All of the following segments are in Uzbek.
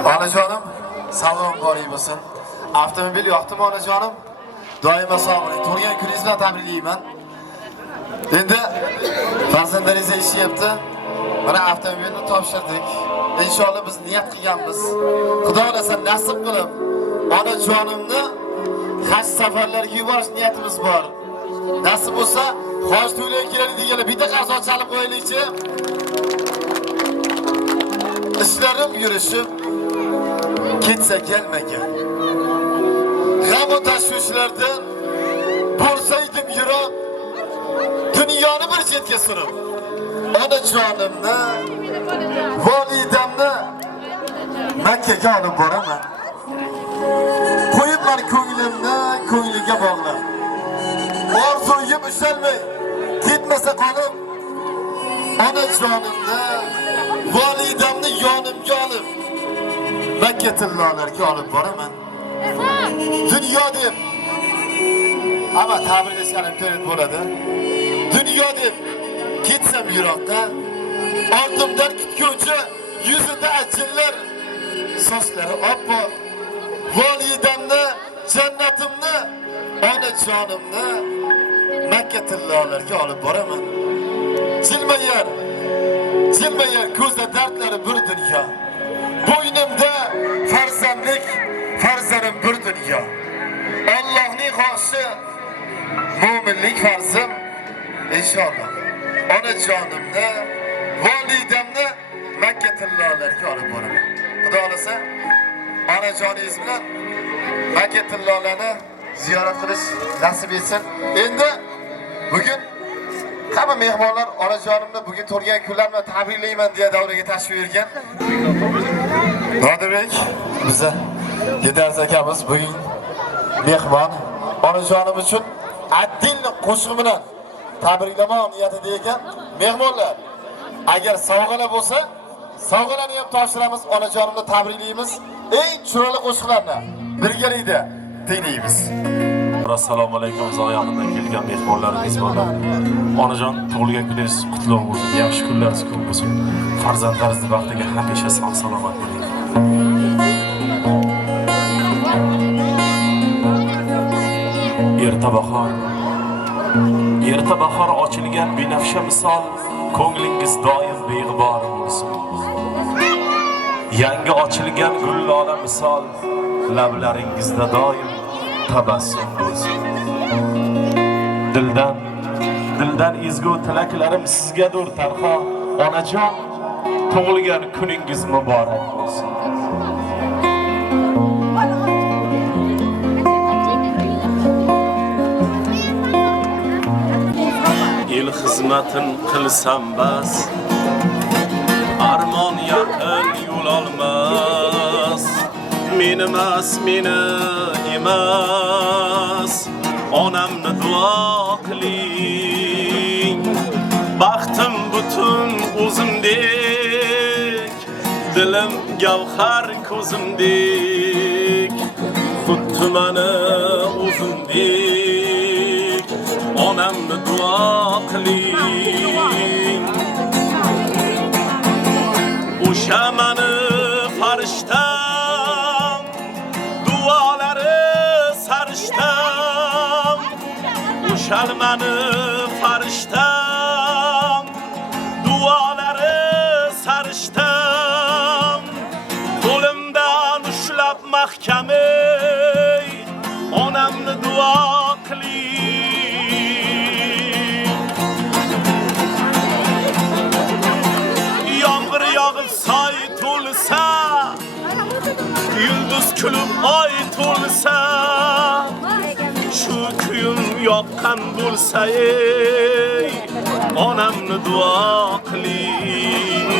Onajonim, salom boriy bo'lsin. Avtomobil yoqdimi onajonim? Doimo sog' bo'ling. Tug'ilgan kuningiz bilan tabriklayman. Endi farzandlaringiz ishlayapti. Mana avtomobilni topshirdik. Inshaalloh biz niyat qilganmiz. Xudo xolasa nasib qilib onajonimni haj safarlariga yuborish niyatimiz bor. Nasib bo'lsa, hoj to'ylarga keladi deganlar bitta qarz chalib qo'yaylikchi. İşlerim yürüşüp ketsa kelmagan. G'am va tashvishlardan bo'lsaydim yiroq, dunyoni bir chetga surib, onajonimni, volidamni Makkaga olib boraman. Qo'yibman ko'nglimni ko'ngliga bog'lab. Orzuyim ushalmay ketmasa qolib, onajonimni, volidamni yonimga olib Makka tillolarga olib boraman. Dunyo deb ama tabriklashganim kerak bo'ladi. Dunyo deb ketsam yiroqqa, ortimdan kutguvchi yuzida ajinlar, sochlari oppoq, volidamni, jannatimni, onajonimni Makka tillolarga olib boraman. Jilmayar ko'zda dardlari bir dunyo. Bo'ynimda farzandlik, farzandim bir dunyo. Allohning xohishi, mo'minlik farzim inshaalloh. Onajonimni, volidamni Makka tillolarga olib boraman. Xudo xolasa, onajoningiz bilan Makka tillolarni ziyorat qilish nasib etsin. Endi bugun hamma mehmonlar onajonimni bugun tug'ilgan kunlarini tabriklayman deya davraga tashrif buyurgan. Nodirbek biza Yedaz akamiz bugun mehmon onajonim uchun addin qo'shiq bilan tabriklamoq niyatida ekan. Mehmonlar, agar sovg'alar bo'lsa, sovg'alarni ham topshiramiz, onajonimni tabriklaymiz. Eng chiroyli qo'shiqlarni birgalikda tinglaymiz. Assalomu alaykum, zoyamdan kelgan mehmonlaringiz bilan. Onajon, tug'ilgan kuningiz qutlug' bo'lsin, yaxshi kunlaringiz ko'p bo'lsin. Farzandlaringizni baxtiga hamisha sog' salomat bo'ling. Erta bahor ochilgan binafsha misol, ko'nglingiz doim beg'ubor bo'lsin. Yangi ochilgan gullola misol, lablaringizda doim tabassum bo'lsin. Dildan ezgu tilaklarim sizgadir tarho. Onajon, tug'ilgan kuningiz muborak bo'lsin. El xizmatin qilsam bas, armon yaqin yo'l olmas. Meni emas, onamni duo qiling. Baxtim butun o'zimdek, dilim gavhar ko'zimdek. Xuddi meni o'zimdek, onamni duo qiling. O'sha meni farishtam, duolari sarishtam. O'sha meni farishtam, duolari sarishtam. Qo'limdan ushlab mahkamay, onamni duo qiling. Yomg'ir yog'ib soy to'lsa, yulduz kulib oy to'lsa, shu kuyim yoqqan bo'lsa, ey onamni duo qiling.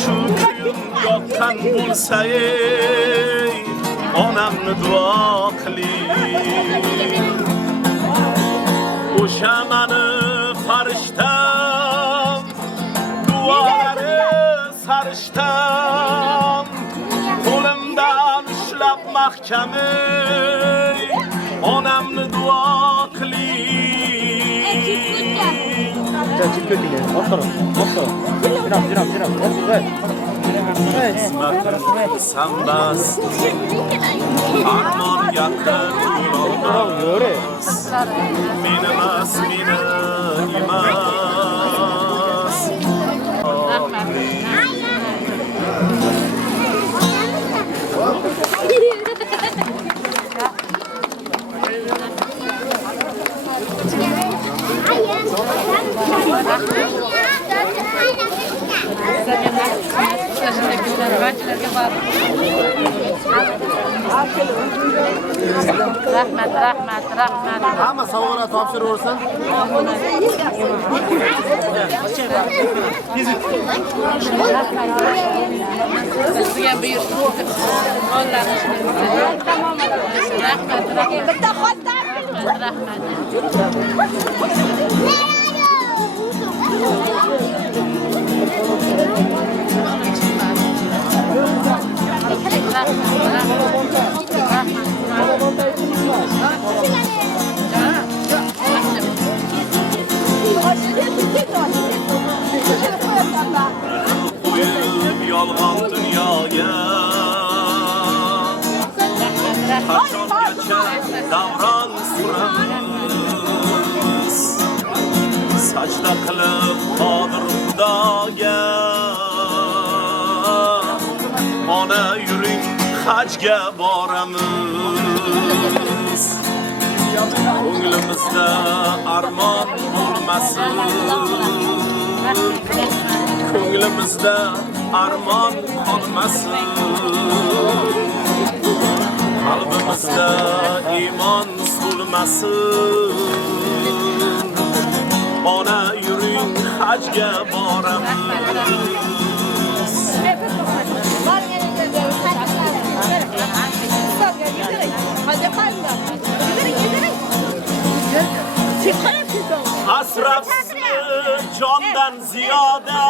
Shu kuyim yoqqan bo'lsa, ey onamni duo qiling. O'sha meni farishtam, duolari sarishtam. Qo'limdan ushlab mahkamay, onamni duo qiling. Çık kötüyle. Otur. Otur. Yürü. qismatim sanbas armon yaqin yo'lolmas meni emas meni emas Rahmat. Hamma sovg'alar topshiraversin. Sizga buyursin. Rahmat. Bitta xotdan. Rahmat. Qo'yib yolg'on dunyoga qachongacha davron suramiz sajda qilib qodir xudoga ona yuring hajga boramiz ko'nglimizda armon bo'lmasin ko'nglimizda armon qolmasin qalbimizda iymon so'lmasin ona yuring hajga boramiz hasratsizmi jondan ziyoda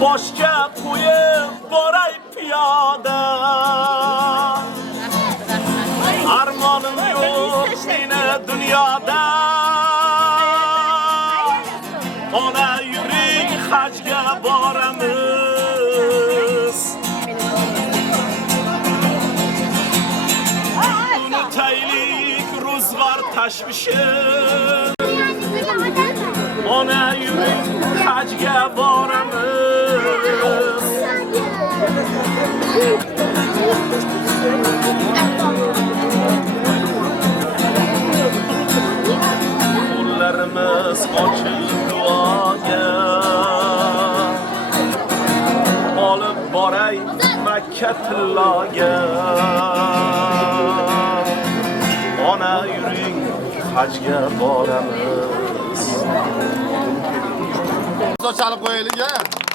boshga qo'yib boray piyoda armonim yo'q meni dunyoda ona yuring hajga boramiz unutaylik ro'zg'or tashvishin ona yuring hajga boramiz qo'llarimiz ochilib duoga olib boray Makka tilloga ona yuring hajga boramiz Chalib qo'yaylik-a.